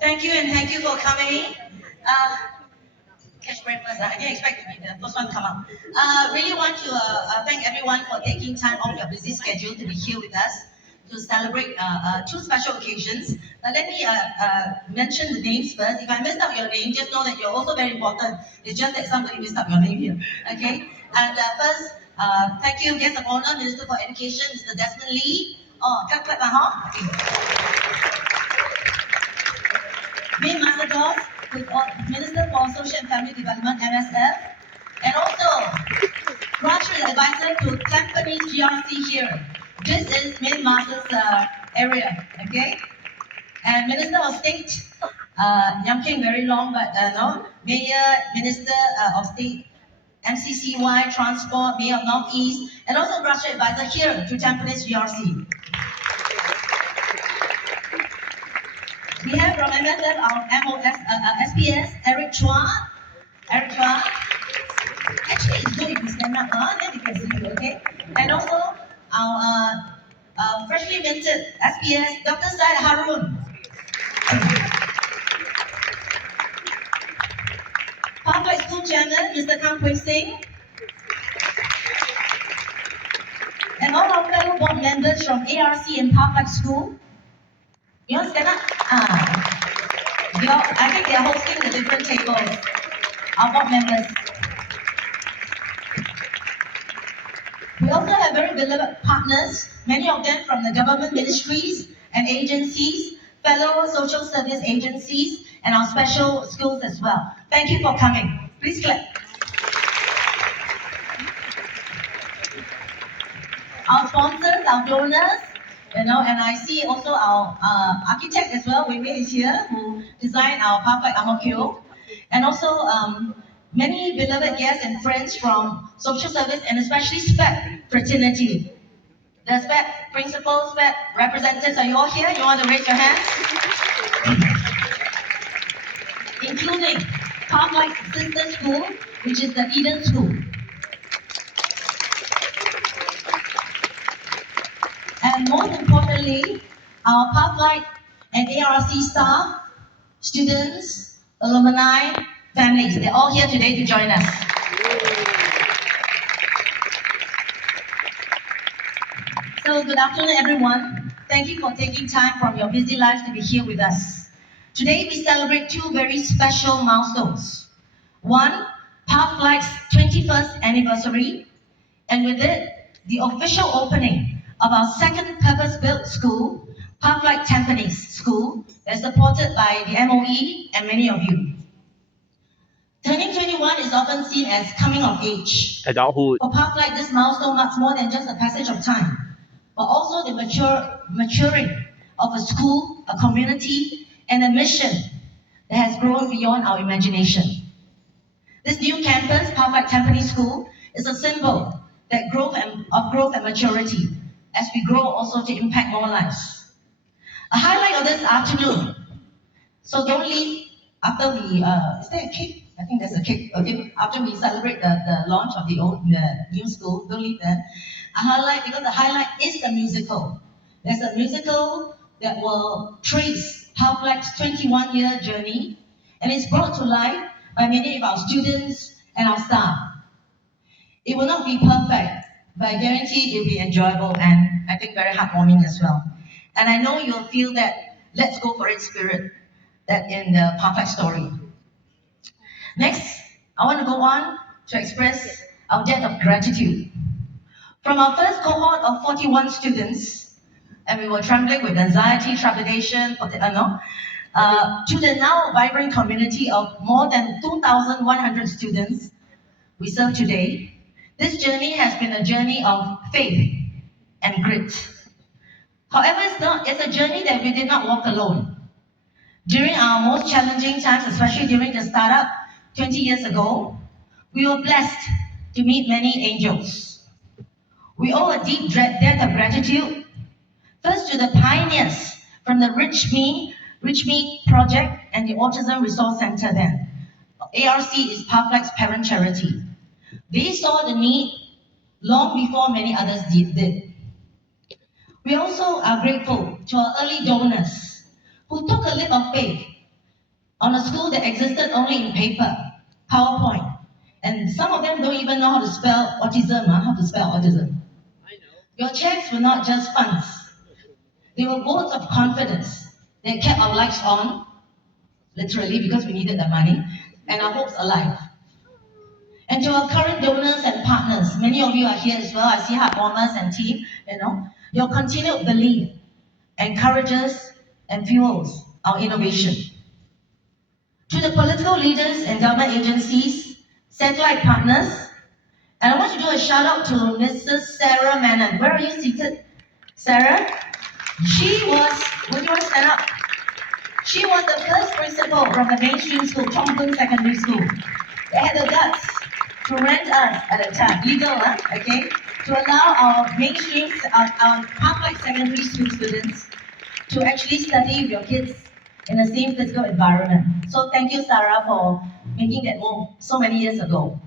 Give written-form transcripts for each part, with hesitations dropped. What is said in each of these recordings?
Thank you and thank you for coming. Catch break first. I didn't expect to be the first one to come up. Really want to thank everyone for taking time off your busy schedule to be here with us to celebrate two special occasions. Let me mention the names first. If I messed up your name, just know that you're also very important. It's just that somebody messed up your name here. Okay? And first, thank you, guest of honor, Minister for Education, Mr. Desmond Lee. Oh, clap, clap, huh? Main Master Claus with Minister for Social and Family Development, MSF, and also graduate advisor to Tampines GRC here. This is Main Master's area, okay? And Minister of State, Yam King very long, but no, Mayor, Minister of State, MCCY, Transport, Mayor of Northeast, and also graduate advisor here to Tampines GRC. We have from MSF our SPS, Eric Chua. Eric Chua. Actually, it's good if you stand up, then we can see you, okay? And also our freshly minted SPS, Dr. Syed Harun. Pathlight School Chairman, Mr. Kang Pui Singh. And all our fellow board members from ARC and Pathlight School. You all stand up? I think they are hosting the different tables. Our board members. We also have very beloved partners, many of them from the government ministries and agencies, fellow social service agencies, and our special schools as well. Thank you for coming. Please clap. Our sponsors, our donors, and I see also our architect as well, Wei Wei is here, who designed our Pathlight Amokyo. And also many beloved guests and friends from social service and especially SPEC fraternity. The SPEC principals, SPEC representatives, are you all here? You want to raise your hands? Including Pathlight Sister School, which is the Eden School. And most importantly, our Pathlight and ARC staff, students, alumni, families, they're all here today to join us. So good afternoon, everyone. Thank you for taking time from your busy lives to be here with us. Today we celebrate two very special milestones. One, Pathlight's 21st anniversary, and with it, the official opening of our second purpose-built school, Pathlight Tampines School, that's supported by the MOE and many of you. Turning 21 is often seen as coming of age. Adulthood. For Pathlight, this milestone marks more than just a passage of time, but also the maturing of a school, a community, and a mission that has grown beyond our imagination. This new campus, Pathlight Tampines School, is a symbol of growth and maturity, as we grow also to impact more lives. A highlight of this afternoon, so don't leave after we, is there a cake? I think there's a cake, okay? After we celebrate the launch of the new school, don't leave there. A highlight, because the highlight is the musical. There's a musical that will trace Pathlight's 21-year journey, and it's brought to life by many of our students and our staff. It will not be perfect, but I guarantee it will be enjoyable and I think very heartwarming as well. And I know you'll feel that let's go for it spirit that in the Pathlight story. Next, I want to go on to express our debt of gratitude. From our first cohort of 41 students, and we were trembling with anxiety, trepidation, to the now vibrant community of more than 2,100 students we serve today. This journey has been a journey of faith and grit. However, it's a journey that we did not walk alone. During our most challenging times, especially during the startup 20 years ago, we were blessed to meet many angels. We owe a deep debt of gratitude, first to the pioneers from the Rich Me project and the Autism Resource Center then. ARC is Pathlight's parent charity. They saw the need long before many others did. We also are grateful to our early donors who took a leap of faith on a school that existed only in paper, PowerPoint. And some of them don't even know how to spell autism, how to spell autism. Your checks were not just funds. They were votes of confidence. They kept our lights on, literally, because we needed the money, and our hopes alive. And to our current donors and partners, many of you are here as well. I see heartwarmers and team, your continued belief encourages and fuels our innovation. To the political leaders and government agencies, satellite partners, and I want to do a shout out to Mrs. Sarah Manon. Where are you seated, Sarah? She was, would you want to stand up? She was the first principal from the mainstream school, Chongpeng Secondary School. They had the guts to rent us at the time, legal, okay, to allow our mainstream, our Pathlight Secondary School students to actually study with your kids in the same physical environment. So thank you, Sarah, for making that move so many years ago.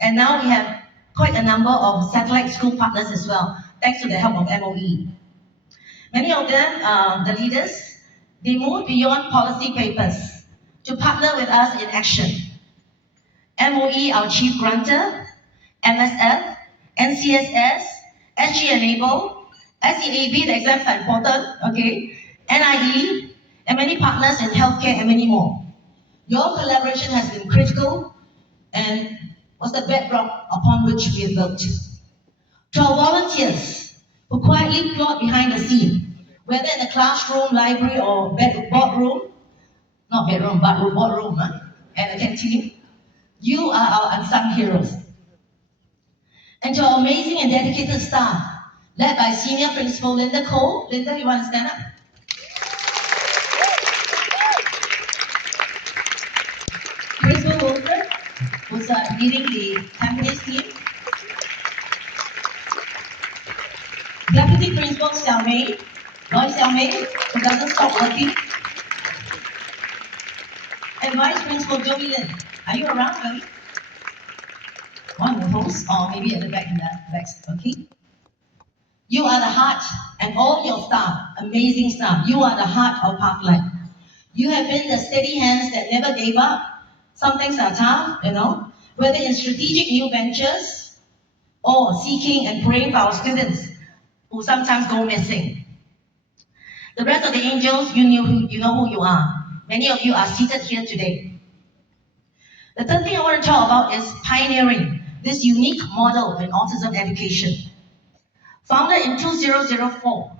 And now we have quite a number of satellite school partners as well, thanks to the help of MOE. Many of them, the leaders, they moved beyond policy papers to partner with us in action. MOE, our chief grantor, MSF, NCSS, SG Enable, SEAB, the exams are important, okay, NIE, and many partners in healthcare and many more. Your collaboration has been critical and was the bedrock upon which we have built. To our volunteers who quietly plot behind the scene, whether in the classroom, library, or boardroom, not bedroom, but boardroom, and the canteen, you are our unsung heroes. And to our amazing and dedicated staff, led by Senior Principal Linda Cole. Linda, you want to stand up? Principal Wilfred, who's leading the Tampines team. Deputy Principal Xiao Mei, Loy Xiao Mei, who doesn't stop working. And Vice Principal Joey Lin. Are you around, Joey? One of the hosts, or maybe at the back in the back, okay? You are the heart, and all your staff, amazing staff, you are the heart of Pathlight. You have been the steady hands that never gave up. Some things are tough, whether in strategic new ventures or seeking and praying for our students who sometimes go missing. The rest of the angels, you know who you are. Many of you are seated here today. The third thing I want to talk about is pioneering this unique model in autism education. Founded in 2004,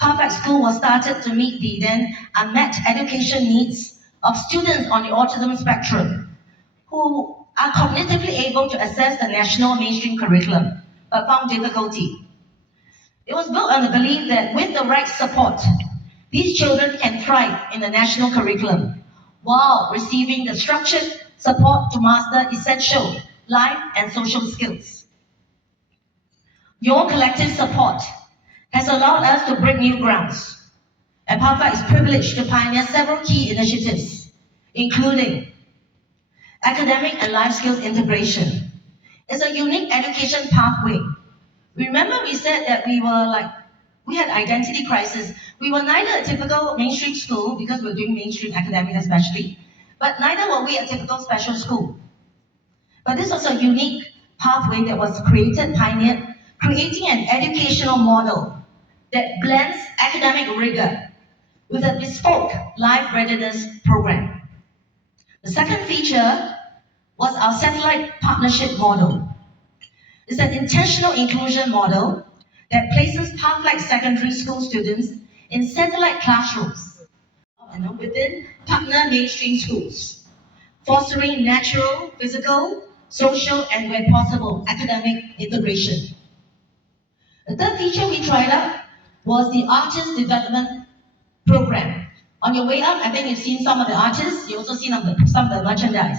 Pathlight School was started to meet the then unmet education needs of students on the autism spectrum who are cognitively able to access the national mainstream curriculum but found difficulty. It was built on the belief that with the right support, these children can thrive in the national curriculum while receiving the structured support to master essential life and social skills. Your collective support has allowed us to break new grounds, and Pathlight is privileged to pioneer several key initiatives, including academic and life skills integration. It's a unique education pathway. Remember we said that we had identity crisis. We were neither a typical mainstream school, because we're doing mainstream academics especially, but neither were we a typical special school. But this was a unique pathway that was pioneered, creating an educational model that blends academic rigor with a bespoke life readiness program. The second feature was our satellite partnership model. It's an intentional inclusion model that places Pathlight Secondary School students in satellite classrooms within partner mainstream schools, fostering natural, physical, social, and where possible, academic integration. The third feature we tried out was the Artist Development Program. On your way up, I think you've seen some of the artists, you also seen some of the merchandise.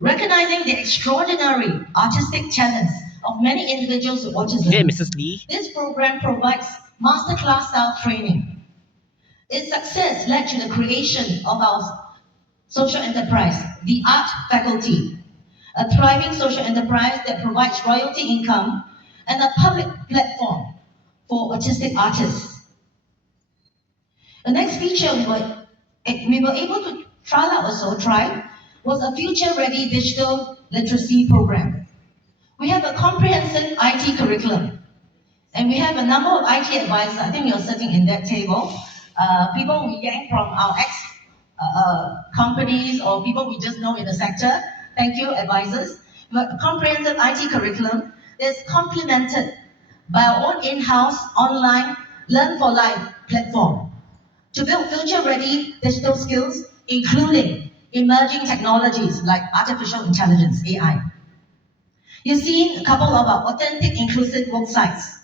Recognizing the extraordinary artistic talents of many individuals with autism, Okay, Mrs. Lee. this program provides masterclass style training. Its success led to the creation of our social enterprise, the Art Faculty, a thriving social enterprise that provides royalty income and a public platform for autistic artists. The next feature we were we were able to try was a future-ready digital literacy program. We have a comprehensive IT curriculum, and we have a number of IT advisors. I think you're sitting in that table. People we get from our companies or people we just know in the sector. Thank you, advisors. We have a comprehensive IT curriculum that's complemented by our own in-house online Learn for Life platform to build future-ready digital skills, including emerging technologies like artificial intelligence, AI. You've seen a couple of our authentic, inclusive work sites.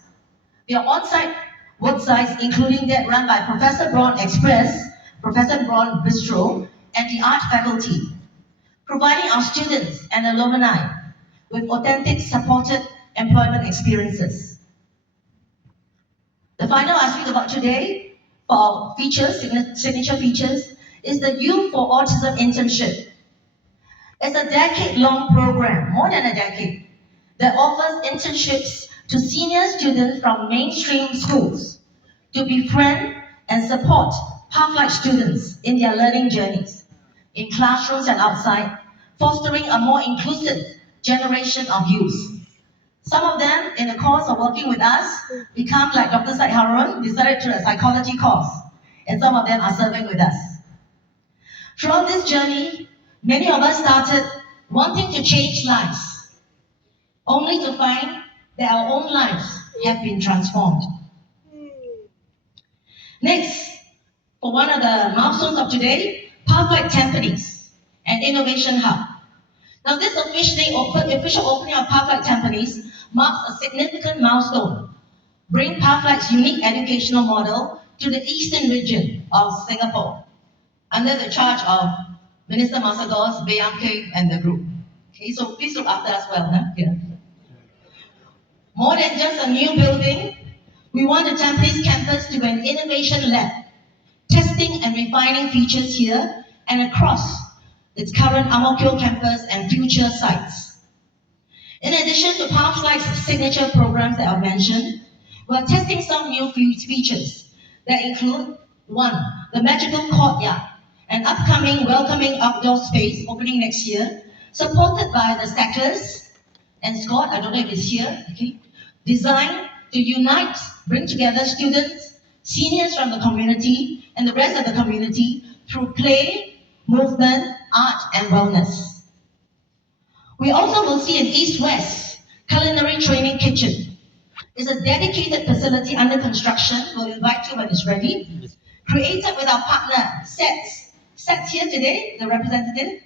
They are on-site work sites, including that run by Professor Braun Express, Professor Braun Bistro, and the art faculty, providing our students and alumni with authentic, supported employment experiences. The final I speak about today, for our features, signature features, is the Youth for Autism Internship. It's a decade-long program, more than a decade, that offers internships to senior students from mainstream schools to befriend and support Pathlight students in their learning journeys, in classrooms and outside, fostering a more inclusive generation of youth. Some of them, in the course of working with us, become like Dr. Said Harun, decided to a psychology course, and some of them are serving with us. Throughout this journey, many of us started wanting to change lives, only to find that our own lives have been transformed. Next, for one of the milestones of today, Pathlight Tampines, an innovation hub. Now this official opening of Pathlight Tampines marks a significant milestone, bringing Pathlight's unique educational model to the eastern region of Singapore, under the charge of Minister Masagos, Bayangke, and the group. Okay, so please look after us well. Huh? Yeah. More than just a new building, we want the Tampines Campus to be an innovation lab, testing and refining features here and across its current Ang-Mo-Kio campus and future sites. In addition to Pathlight's signature programs that I've mentioned, we're testing some new features that include, one, the magical courtyard, an upcoming welcoming outdoor space opening next year, supported by the sectors, and Scott, I don't know if he's here, okay, designed to unite, bring together students, seniors from the community, and the rest of the community through play, movement, art, and wellness. We also will see an East-West culinary training kitchen. It's a dedicated facility under construction. We'll invite you when it's ready. Created with our partner, SETS. SETS here today, the representative.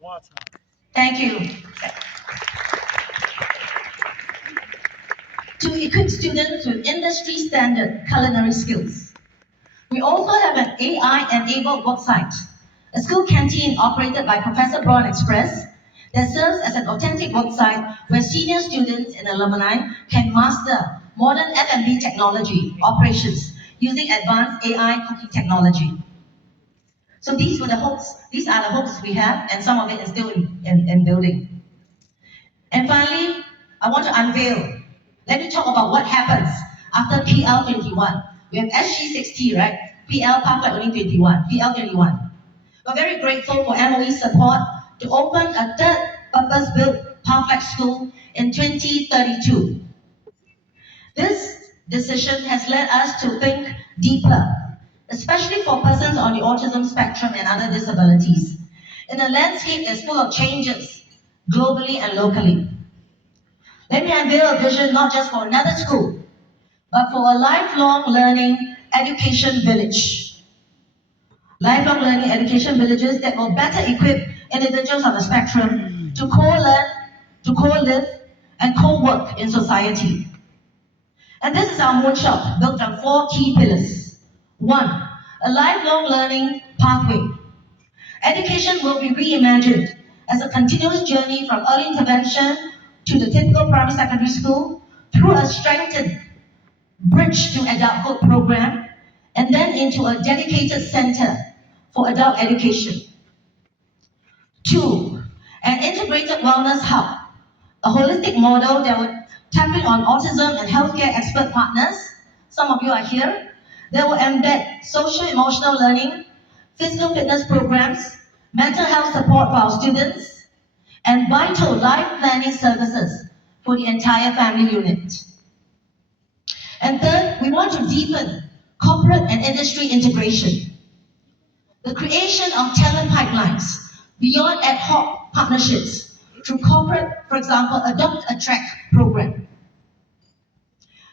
Water. Thank you. To equip students with industry-standard culinary skills. We also have an AI-enabled worksite, a school canteen operated by Professor Braun Express that serves as an authentic worksite where senior students and alumni can master modern F&B technology operations using advanced AI cooking technology. So these are the hopes we have, and some of it is still in building. And finally, I want to unveil. Let me talk about what happens after PL21. We have SG60, right? PL Pathlight only 21, PL21. We're very grateful for MOE's support to open a third purpose-built Pathlight School in 2032. This decision has led us to think deeper, especially for persons on the autism spectrum and other disabilities, in a landscape that's full of changes, globally and locally. Let me unveil a vision not just for another school, but for a lifelong learning education village. Lifelong learning education villages that will better equip individuals on the spectrum to co-learn, to co-live, and co-work in society. And this is our moonshot, built on 4 key pillars. 1, a lifelong learning pathway. Education will be reimagined as a continuous journey from early intervention to the typical primary secondary school through a strengthened bridge to adulthood program, and then into a dedicated center for adult education. 2, an integrated wellness hub, a holistic model that would tap in on autism and healthcare expert partners. Some of you are here, They will embed social-emotional learning, physical fitness programs, mental health support for our students, and vital life planning services for the entire family unit. And third, we want to deepen corporate and industry integration. The creation of talent pipelines beyond ad hoc partnerships through corporate, for example, Adopt a Track program.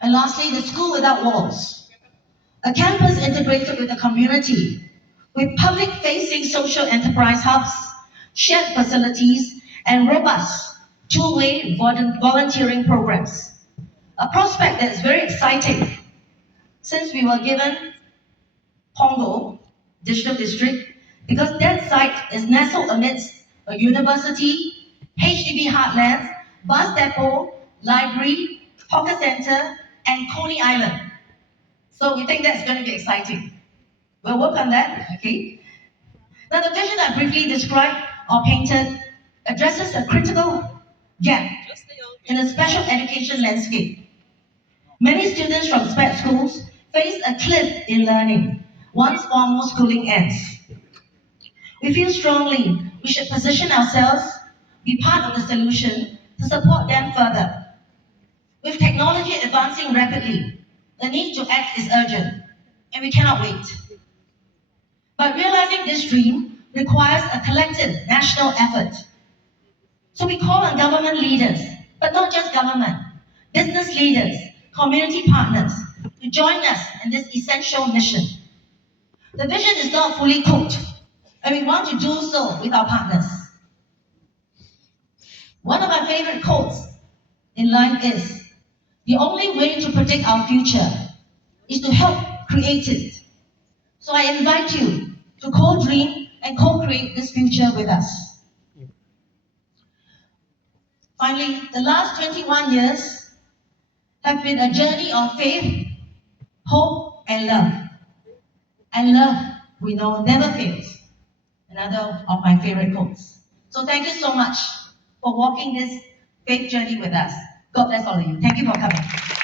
And lastly, the school without walls. A campus integrated with the community, with public-facing social enterprise hubs, shared facilities, and robust two-way volunteering programs. A prospect that is very exciting since we were given Pongo Digital District, because that site is nestled amidst a university, HDB heartlands, bus depot, library, hawker center, and Coney Island. So we think that's going to be exciting. We'll work on that, okay? Now the vision I briefly described or painted addresses a critical gap in the special education landscape. Many students from SPED schools face a cliff in learning once formal schooling ends. We feel strongly we should position ourselves, be part of the solution to support them further. With technology advancing rapidly, the need to act is urgent, and we cannot wait. But realizing this dream requires a collective national effort. So we call on government leaders, but not just government, business leaders, community partners, to join us in this essential mission. The vision is not fully cooked, and we want to do so with our partners. One of my favorite quotes in life is, the only way to predict our future is to help create it. So I invite you to co-dream and co-create this future with us. Finally, the last 21 years have been a journey of faith, hope, and love. And love, we know, never fails. Another of my favorite quotes. So thank you so much for walking this faith journey with us. God bless all of you. Thank you for coming.